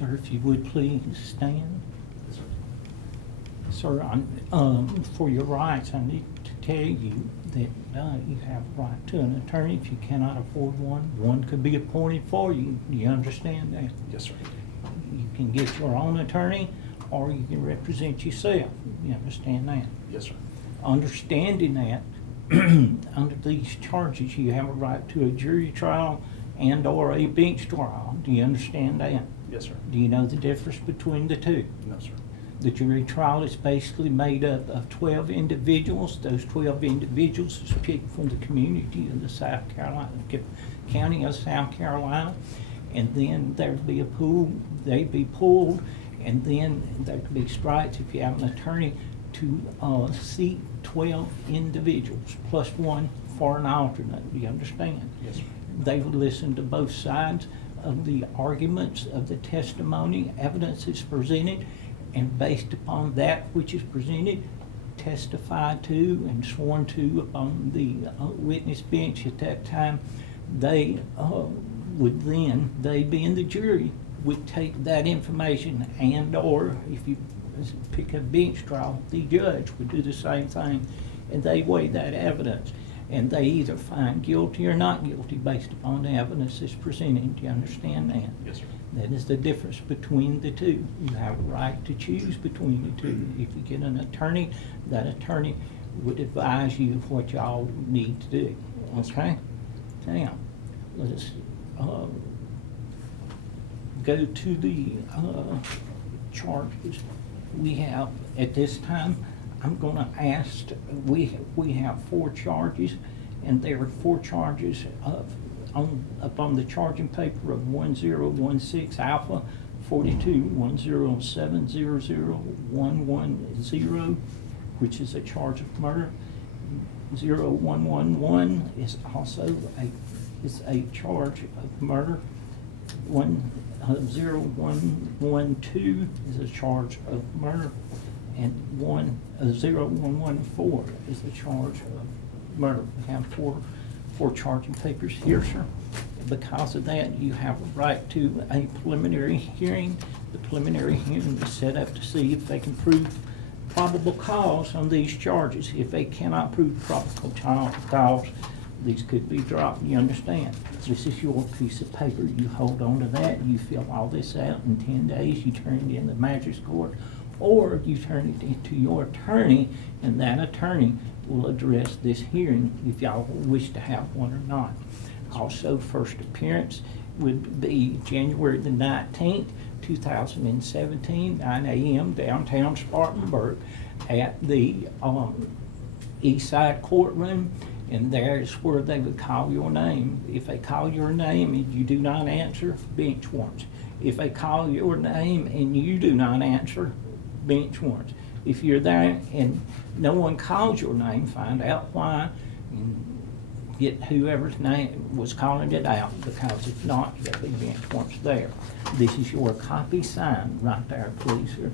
Sir, if you would please stand. Yes, sir. Sir, for your rights, I need to tell you that you have a right to an attorney. If you cannot afford one could be appointed for you. Do you understand that? Yes, sir. You can get your own attorney, or you can represent yourself. You understand that? Yes, sir. Understanding that, under these charges, you have a right to a jury trial and or a bench trial. Do you understand that? Yes, sir. Do you know the difference between the two? No, sir. The jury trial is basically made up of 12 individuals. Those 12 individuals is picked from the community of the South Carolina, county of South Carolina, and then there'd be a pool, they'd be pulled, and then there'd be strikes if you have an attorney to seat 12 individuals, plus one for an alternate. Do you understand? Yes, sir. They would listen to both sides of the arguments, of the testimony, evidence is presented, and based upon that which is presented, testified to and sworn to upon the witness bench at that time, they would then, they being the jury, would take that information and or, if you pick a bench trial, the judge would do the same thing, and they weigh that evidence, and they either find guilty or not guilty based upon the evidence that's presented. Do you understand that? Yes, sir. That is the difference between the two. You have a right to choose between the two. If you get an attorney, that attorney would advise you of what y'all need to do. Okay? Now, let's go to the charges. We have, at this time, I'm gonna ask, we have 4 charges, and there are 4 charges upon the charging paper of 1016 Alpha 4210700110, which is a charge of murder. 0111 is also a charge of murder. 0112 is a charge of murder, and 0114 is a charge of murder. We have four charging papers here, sir. Because of that, you have a right to a preliminary hearing. The preliminary hearing is set up to see if they can prove probable cause on these charges. If they cannot prove probable cause, these could be dropped. You understand? This is your piece of paper. You hold on to that. You fill all this out in 10 days. You turn it in the magistrate's court, or you turn it into your attorney, and that attorney will address this hearing if y'all wish to have one or not. Also, first appearance would be January the 19th, 2017, 9 a.m. downtown Spartanburg at the East Side courtroom, and there's where they would call your name. If they call your name and you do not answer, bench warrants. If they call your name and you do not answer, bench warrants. If you're there and no one calls your name, find out why, and get whoever's name was calling it out, because if not, there'll be bench warrants there. This is your copy signed right there, please, sir.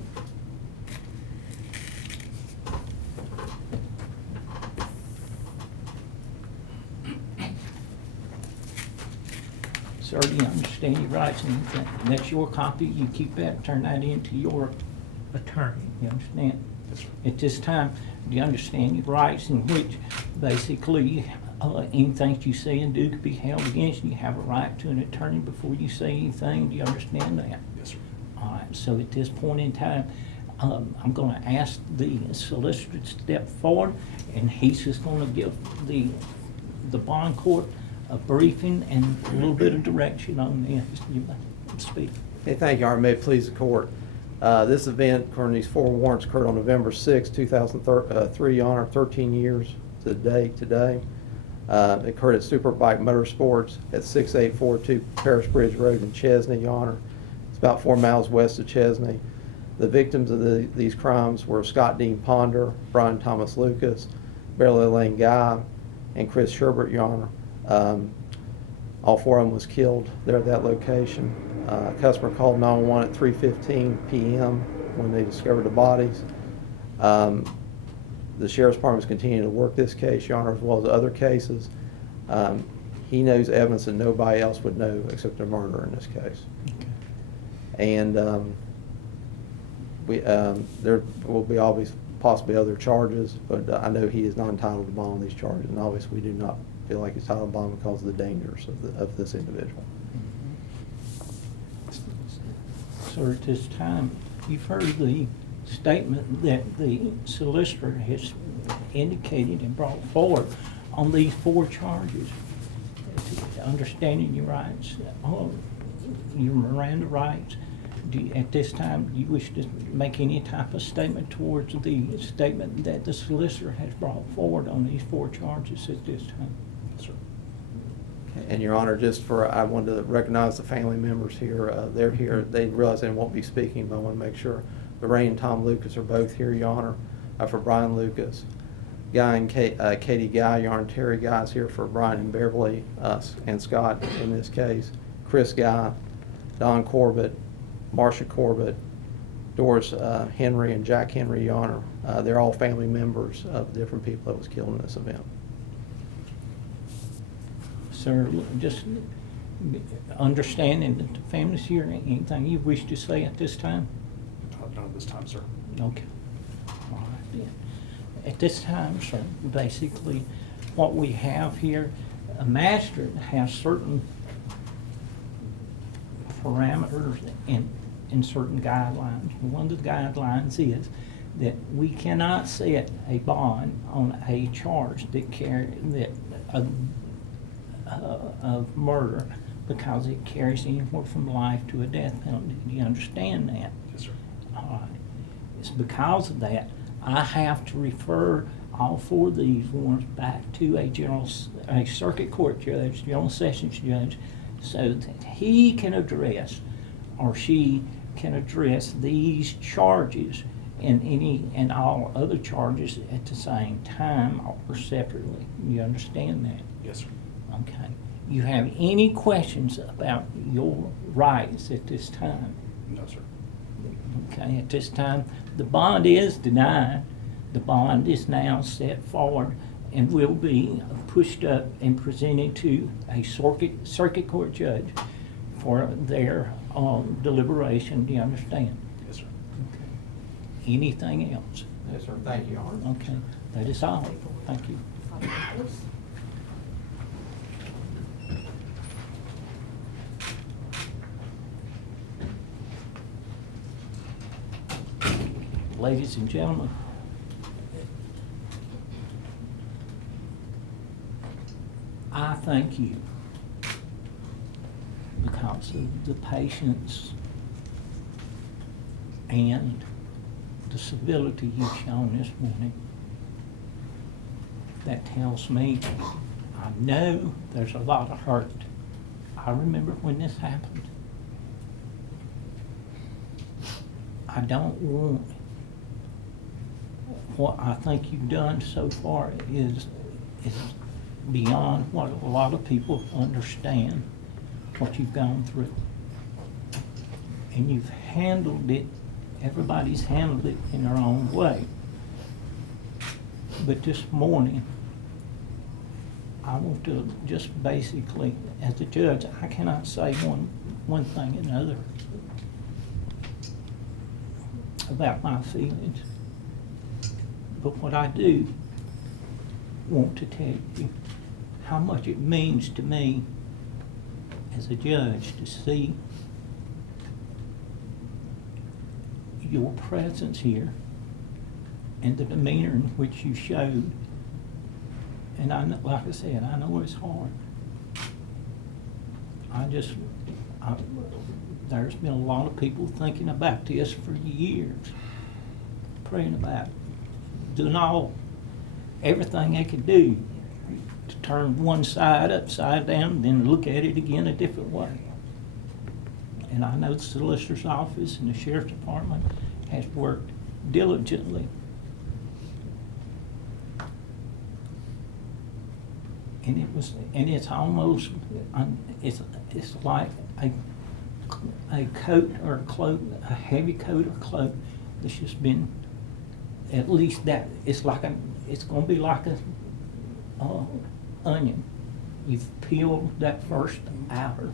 Sir, do you understand your rights and everything? And that's your copy. You keep that and turn that into your attorney. You understand? Yes, sir. At this time, do you understand your rights, in which basically anything you say and do could be held against you? You have a right to an attorney before you say anything. Do you understand that? Yes, sir. All right, so at this point in time, I'm going to ask the solicitor to step forward, and he's just going to give the bond court a briefing and a little bit of direction on this. You may speak. Hey, thank you, Your Honor. May it please the court. This event, according to these 4 warrants, occurred on November 6, 2003, Your Honor, 13 years to the day today. It occurred at Superbike Motorsports at 6842 Parish Bridge Road in Chesney, Your Honor. It's about 4 miles west of Chesney. The victims of these crimes were Scott Dean Ponder, Brian Thomas Lucas, Beryl Elaine Guy, and Chris Sherbert, Your Honor. All 4 of them was killed there at that location. A customer called 911 at 3:15 p.m. when they discovered the bodies. The Sheriff's Department is continuing to work this case, Your Honor, as well as other cases. He knows evidence that nobody else would know except the murderer in this case. Okay. And there will be obviously possibly other charges, but I know he is not entitled to bond on these charges, and obviously we do not feel like he's entitled to bond because of the dangers of this individual. Sir, at this time, you've heard the statement that the solicitor has indicated and brought forward on these 4 charges. Understanding your rights, your Miranda rights. At this time, do you wish to make any type of statement towards the statement that the solicitor has brought forward on these 4 charges at this time? Yes, sir. And Your Honor, I wanted to recognize the family members here. They're here. They realize they won't be speaking, but I want to make sure Lorraine and Tom Lucas are both here, Your Honor. For Brian Lucas, Guy and Katie Guy, Your Honor, Terry Guy's here for Brian and Beverly, and Scott in this case. Chris Guy, Don Corbett, Marcia Corbett, Doris Henry, and Jack Henry, Your Honor. They're all family members of different people that was killed in this event. Sir, just understanding that the family's here, anything you wish to say at this time? Not at this time, sir. Okay. All right then. At this time, sir, basically what we have here, a master has certain parameters and certain guidelines. One of the guidelines is that we cannot set a bond on a charge of murder because it carries anywhere from life to a death penalty. Do you understand that? Yes, sir. All right. It's because of that I have to refer all 4 of these warrants back to a circuit court judge, general sessions judge, so that he can address or she can address these charges and all other charges at the same time or separately. You understand that? Yes, sir. Okay. You have any questions about your rights at this time? No, sir. Okay, at this time, the bond is denied. The bond is now set forward and will be pushed up and presented to a circuit court judge for their deliberation. Do you understand? Yes, sir. Okay. Anything else? Yes, sir. Thank you, Your Honor. Okay, that is all. Thank you. Ladies and gentlemen, I thank you because of the patience and the civility you've shown this morning. That tells me I know there's a lot of hurt. I remember when this happened. I don't want what I think you've done so far is beyond what a lot of people understand, what you've gone through. And you've handled it, everybody's handled it in their own way. But this morning, I want to just basically, as a judge, I cannot say one thing or another about my feelings. But what I do want to tell you how much it means to me as a judge to see your presence here and the demeanor in which you showed. And I know, like I said, I know it's hard. There's been a lot of people thinking about this for years, praying about it, doing everything they could do to turn one side upside down, then look at it again a different way. And I know the solicitor's office and the sheriff's department has worked diligently. And it's almost, it's like a coat or a cloak, a heavy coat or cloak that's just been, at least that, it's gonna be like a onion. You've peeled that first outer.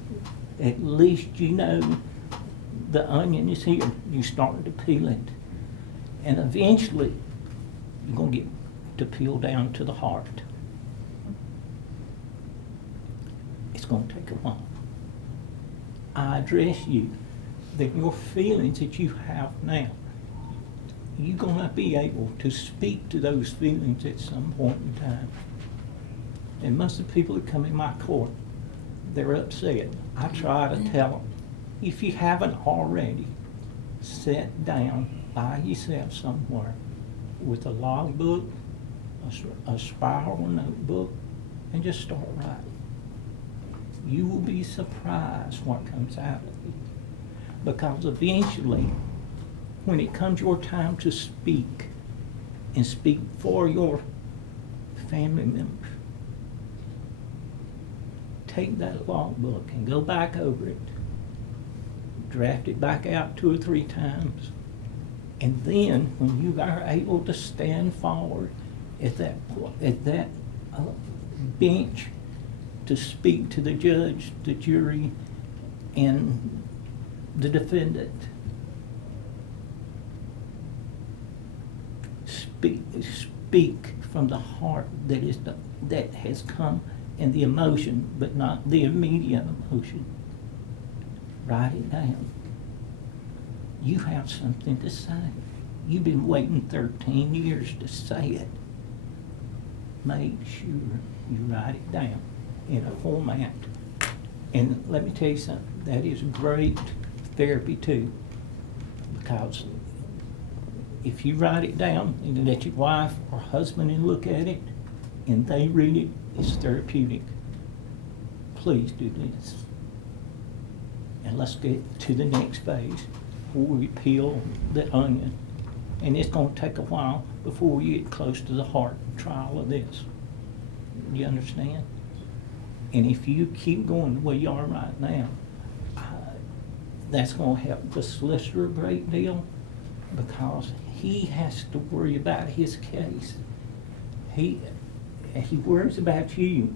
At least you know The onion is here, you started to peel it. And eventually, you're gonna get to peel down to the heart. It's gonna take a while. I address you that your feelings that you have now, you're gonna be able to speak to those feelings at some point in time. And most of the people that come in my court, they're upset. I try to tell them, if you haven't already, sit down by yourself somewhere with a logbook, a spiral notebook, and just start writing. You will be surprised what comes out of it. Because eventually, when it comes your time to speak, and speak for your family members, take that logbook and go back over it, draft it back out 2 or 3 times, and then when you are able to stand forward at that bench to speak to the judge, the jury, and the defendant, speak from the heart that has come, and the emotion, but not the immediate emotion. Write it down. You have something to say. You've been waiting 13 years to say it. Make sure you write it down in a format. And let me tell you something, that is great therapy too. Because if you write it down and let your wife or husband and look at it, and they read it, it's therapeutic. Please do this. And let's get to the next phase where we peel the onion. And it's gonna take a while before we get close to the heart trial of this. You understand? And if you keep going the way you are right now, that's gonna help the solicitor a great deal, because he has to worry about his case. He worries about you,